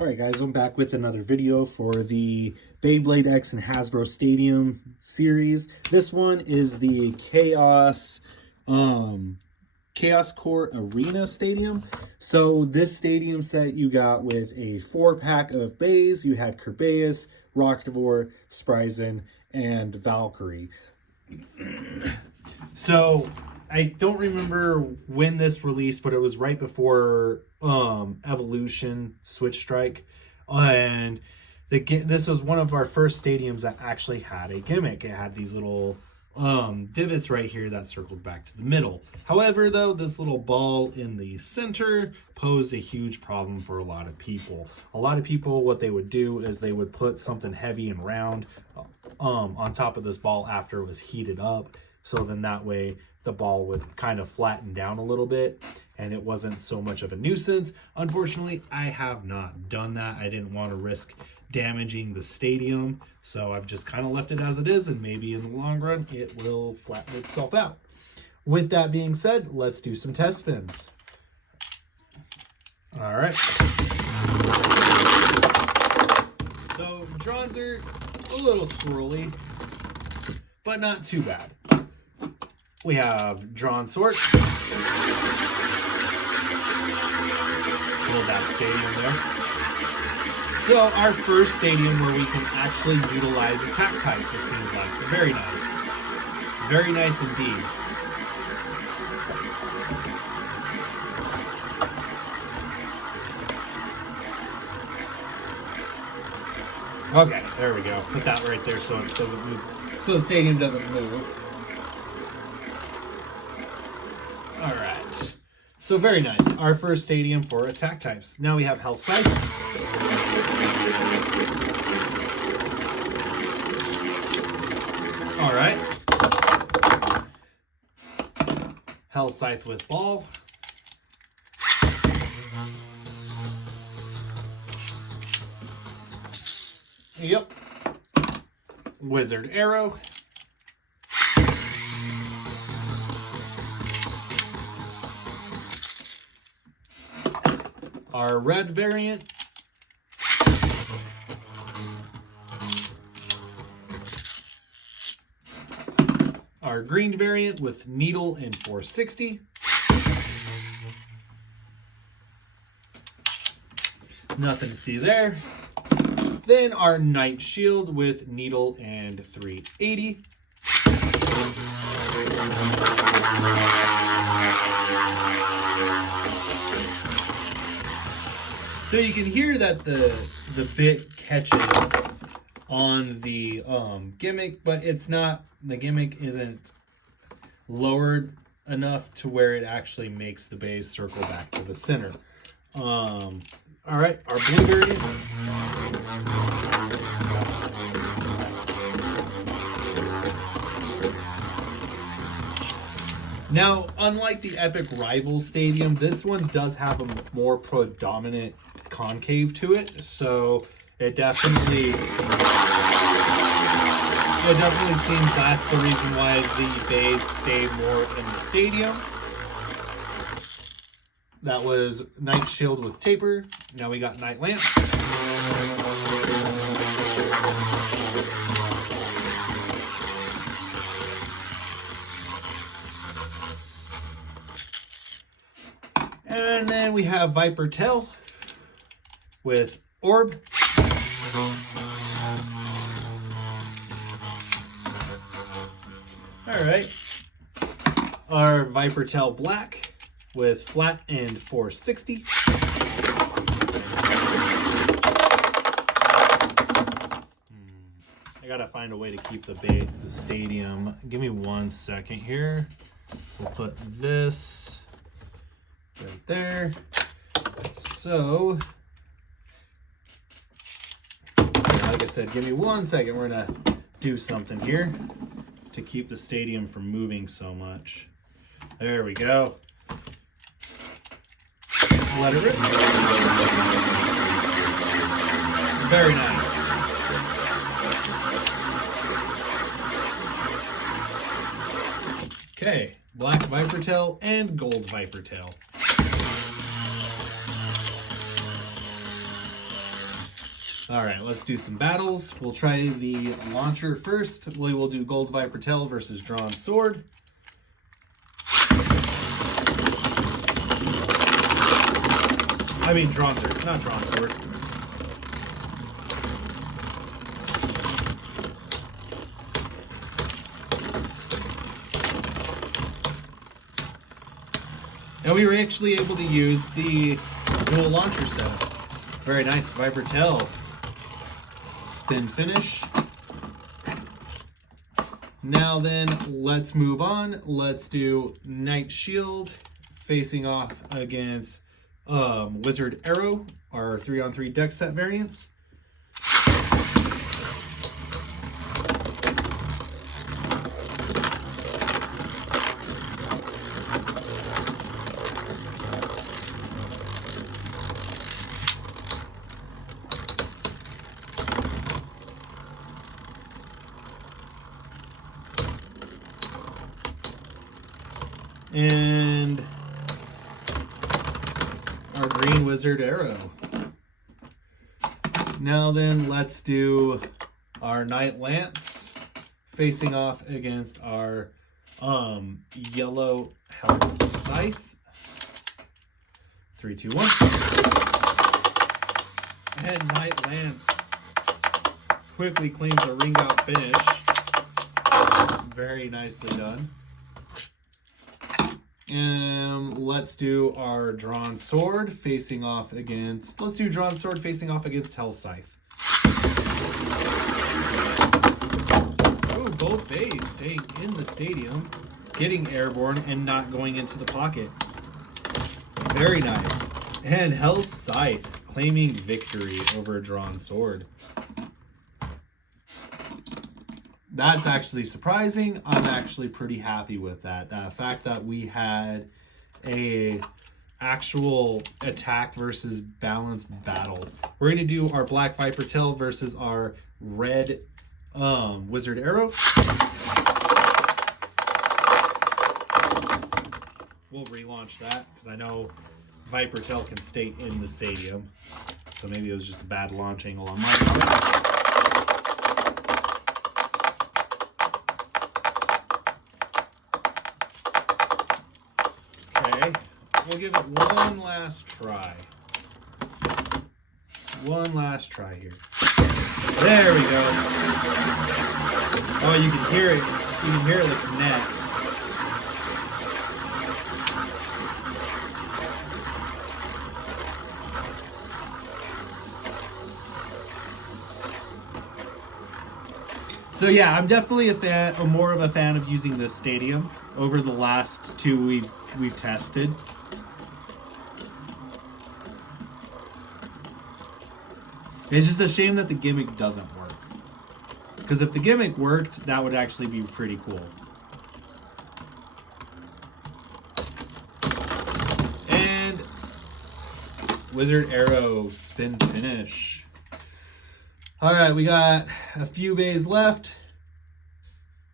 Alright guys, I'm back with another video for the Beyblade X and Hasbro Stadium series. This one is the Chaos Core Arena Stadium. So this stadium set you got with a 4-pack of bays. You had Kerbeus, Rockdivore, Spryzen, and Valkyrie. So I don't remember when this released, but it was right before Evolution Switch Strike, and this was one of our first stadiums that actually had a gimmick. It had these little divots right here that circled back to the middle. However, though, this little ball in the center posed a huge problem for a lot of people. A lot of people, what they would do is they would put something heavy and round on top of this ball after it was heated up, so then that way the ball would kind of flatten down a little bit and it wasn't so much of a nuisance. Unfortunately, I have not done that. I didn't want to risk damaging the stadium, so I've just kind of left it as it is, and maybe in the long run it will flatten itself out. With that being said, let's do some test spins. All right. So drawings are a little squirrely, but not too bad. We have drawn sort. Hold that stadium there. So our first stadium where we can actually utilize attack types, it seems like. Very nice. Very nice indeed. Okay, there we go. Put that right there so it doesn't move. So the stadium doesn't move. All right, so very nice. Our first stadium for attack types. Now we have Health Scythe. All right. Health Scythe with ball. Yep. Wizard Arrow. Our red variant. Our green variant with Needle and 460. Nothing to see there. Then our Knight Shield with Needle and 380. So you can hear that the bit catches on the gimmick, but it's not, the gimmick isn't lowered enough to where it actually makes the base circle back to the center. All right, our blue variant. Now, unlike the Epic Rival Stadium, this one does have a more predominant concave to it, so it definitely seems that's the reason why the bays stay more in the stadium. That was Knight Shield with taper. Now we got Knight Lance. And then we have Viper Tail with Orb. All right. Our Viper Tail Black with Flat and 460. I gotta find a way to keep the stadium. Give me 1 second here. We'll put this right there. So, like I said, give me 1 second. We're gonna do something here to keep the stadium from moving so much. There we go. Let it rip. Very nice. Okay, black Viper Tail and gold Viper Tail. All right, let's do some battles. We'll try the launcher first. We will do Gold Viper Tail versus Drawn Sword. I mean Drawn Sword, not Drawn Sword. And we were actually able to use the dual launcher set. Very nice. Viper Tail. Spin finish. Now then, let's move on. Let's do Knight Shield facing off against Wizard Arrow, our 3-on-3 deck set variants. And our green Wizard Arrow. Now then, let's do our Knight Lance facing off against our yellow Hell's Scythe. 3, 2, 1. And Knight Lance quickly claims a ring out finish. Very nicely done. Let's do our Drawn Sword facing off against... Let's do Drawn Sword facing off against Hell's Scythe. Oh, both bays staying in the stadium, getting airborne and not going into the pocket. Very nice. And Hell's Scythe claiming victory over Drawn Sword. That's actually surprising. I'm actually pretty happy with that. The fact that we had a actual attack versus balance battle. We're going to do our Black Viper Tail versus our red Wizard Arrow. We'll relaunch that because I know Viper Tail can stay in the stadium. So maybe it was just a bad launch angle on my part. We'll give it one last try. One last try here. There we go. Oh, you can hear it. You can hear the connect. So yeah, I'm definitely a fan, or more of a fan of using this stadium over the last two we've tested. It's just a shame that the gimmick doesn't work. Because if the gimmick worked, that would actually be pretty cool. And Wizard Arrow spin finish. Alright, we got a few bays left.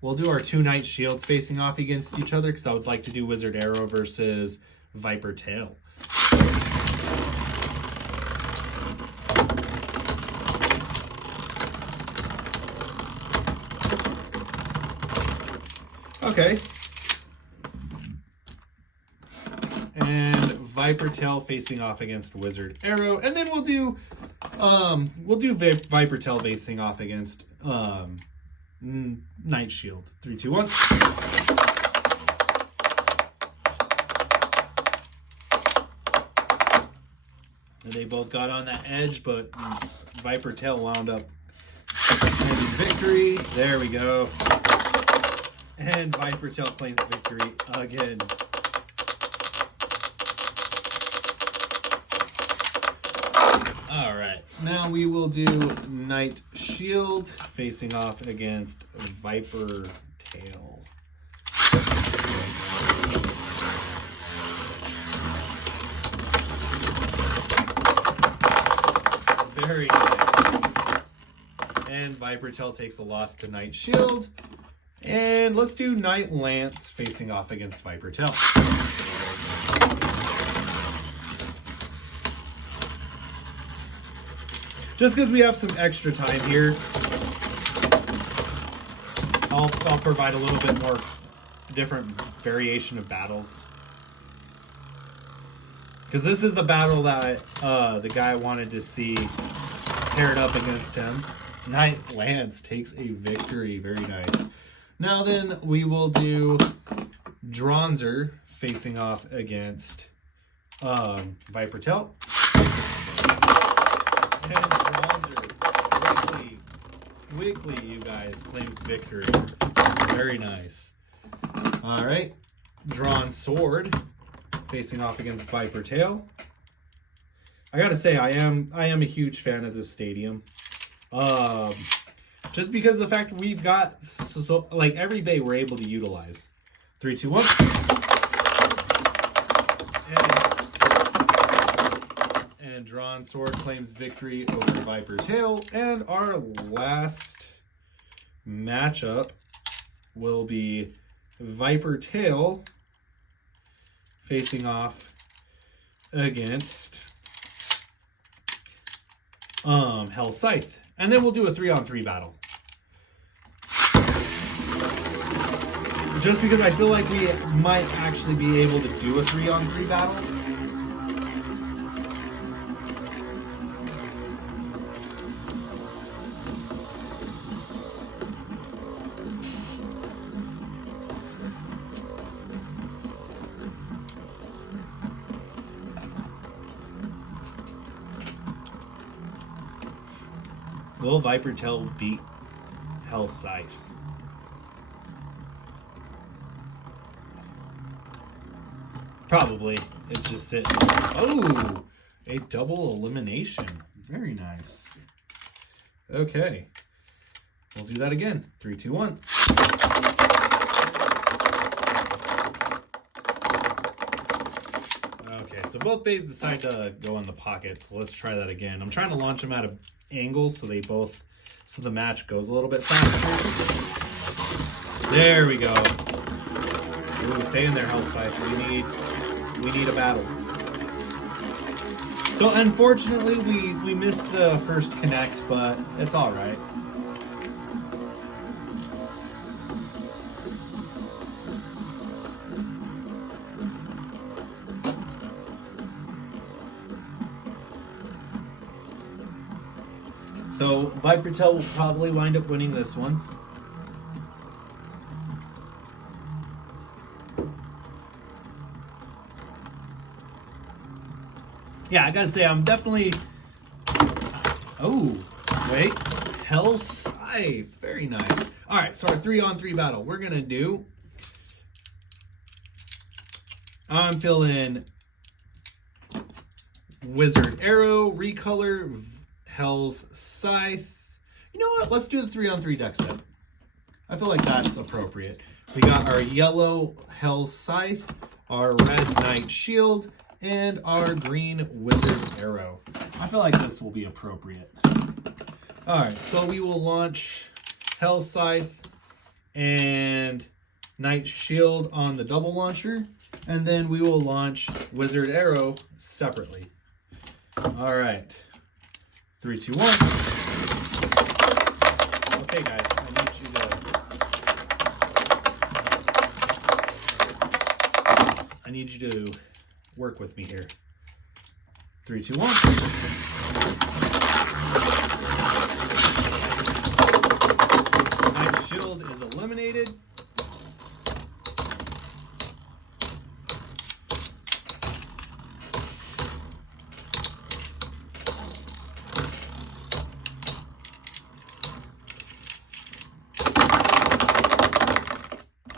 We'll do our 2 Knight Shields facing off against each other because I would like to do Wizard Arrow versus Viper Tail. Okay. And Viper Tail facing off against Wizard Arrow. And then we'll do Viper Tail facing off against Knight Shield. 3, 2, 1. And they both got on that edge, but Viper Tail wound up claiming victory. There we go. And Viper Tail claims victory again. Alright, now we will do Knight Shield facing off against Viper Tail. Very nice. And Viper Tail takes a loss to Knight Shield. And let's do Knight Lance facing off against Viper Tail. just because we have some extra time here, I'll provide a little bit more different variation of battles. Because this is the battle that the guy wanted to see paired up against him. Knight Lance takes a victory. Very nice. Now then, we will do Dronzer facing off against Viper Tail. And Dronzer, Wiggly, you guys, claims victory. Very nice. All right. Drawn Sword facing off against Viper Tail. I gotta say, I am a huge fan of this stadium. Just because of the fact we've got so like every bay we're able to utilize. 3, 2, 1. And Drawn Sword claims victory over Viper Tail. And our last matchup will be Viper Tail facing off against Hell Scythe. And then we'll do a 3-on-3 battle. Just because I feel like we might actually be able to do a 3-on-3 battle. Will Viper Tail beat Hell Scythe? Probably. It's just sitting. Oh! A double elimination. Very nice. Okay. We'll do that again. 3, 2, 1. Okay, so both bays decide to go in the pockets. Let's try that again. I'm trying to launch them out of angles so the match goes a little bit faster. There we go. Ooh, stay in there, Hell Scythe. We need a battle. So unfortunately we missed the first connect, but it's all right. So Viper Tail will probably wind up winning this one. Yeah, I gotta say, I'm definitely... Oh, wait. Hell Scythe. Very nice. All right, so our 3-on-3 battle. We're gonna do... I'm feeling Wizard Arrow, Recolor, Hell's Scythe. You know what? Let's do the 3-on-3 deck set. I feel like that's appropriate. We got our yellow Hell's Scythe, our red Knight Shield, and our green Wizard Arrow. I feel like this will be appropriate. Alright, so we will launch Hell's Scythe and Knight Shield on the double launcher, and then we will launch Wizard Arrow separately. Alright. 3, 2, 1. Okay, guys, I need you to work with me here. 3, 2, 1. Knight Shield is eliminated.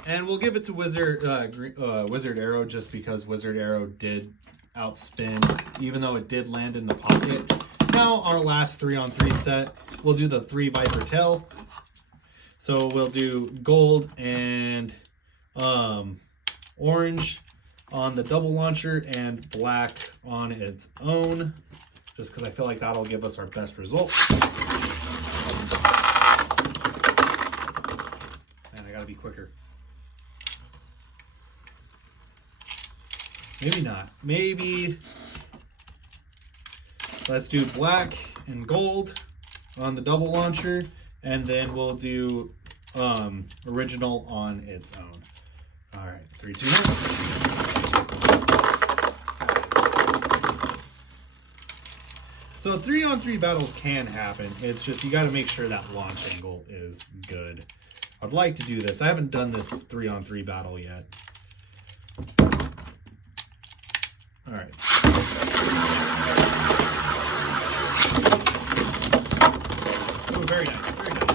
And we'll give it to Wizard Arrow just because Wizard Arrow did outspin, even though it did land in the pocket. Now our last 3-on-3 set, we'll do the 3 Viper Tail. So we'll do gold and orange on the double launcher and black on its own, just because I feel like that'll give us our best result. And I gotta be quicker. Maybe not. Maybe let's do black and gold on the double launcher, and then we'll do original on its own. All right, 3, 2, 1. So 3-on-3 battles can happen. It's just you got to make sure that launch angle is good. I'd like to do this. I haven't done this 3-on-3 battle yet. All right. Oh, very nice, very nice.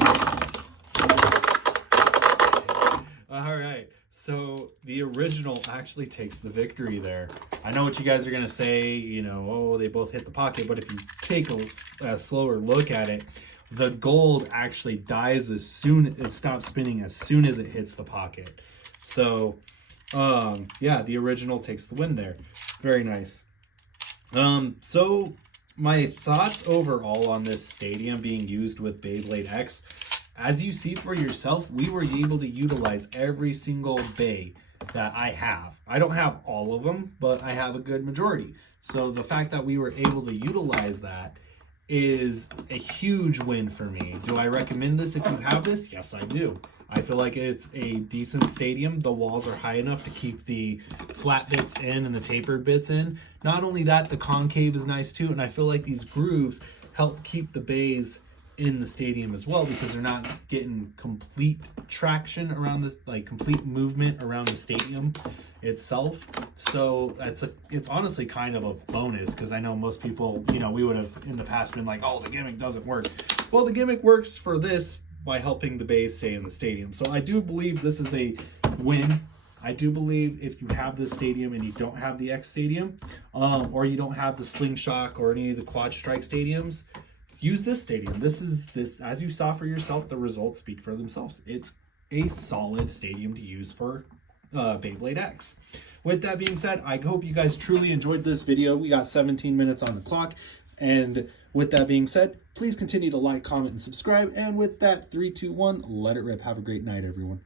All right, so the original actually takes the victory there. I know what you guys are gonna say, you know, oh, they both hit the pocket, but if you take a slower look at it, the gold actually dies as soon, it stops spinning as soon as it hits the pocket. So, yeah, the original takes the win there. Very nice. So my thoughts overall on this stadium being used with Beyblade X, as you see for yourself, we were able to utilize every single bay that I have. I don't have all of them, but I have a good majority. So the fact that we were able to utilize that is a huge win for me. Do I recommend this if you have this? Yes, I do. I feel like it's a decent stadium. The walls are high enough to keep the flat bits in and the tapered bits in. Not only that, the concave is nice too, and I feel like these grooves help keep the bays in the stadium as well, because they're not getting complete traction around this, like complete movement around the stadium itself. So it's honestly kind of a bonus, because I know most people, you know, we would have in the past been like, oh, the gimmick doesn't work. Well, the gimmick works for this by helping the bays stay in the stadium. So I do believe this is a win. I do believe if you have this stadium and you don't have the X stadium, or you don't have the Slingshot or any of the Quad Strike stadiums, use this stadium. This, as you saw for yourself, the results speak for themselves. It's a solid stadium to use for Beyblade X. With that being said, I hope you guys truly enjoyed this video. We got 17 minutes on the clock. And with that being said, please continue to like, comment, and subscribe. And with that, 3, 2, 1, let it rip. Have a great night, everyone.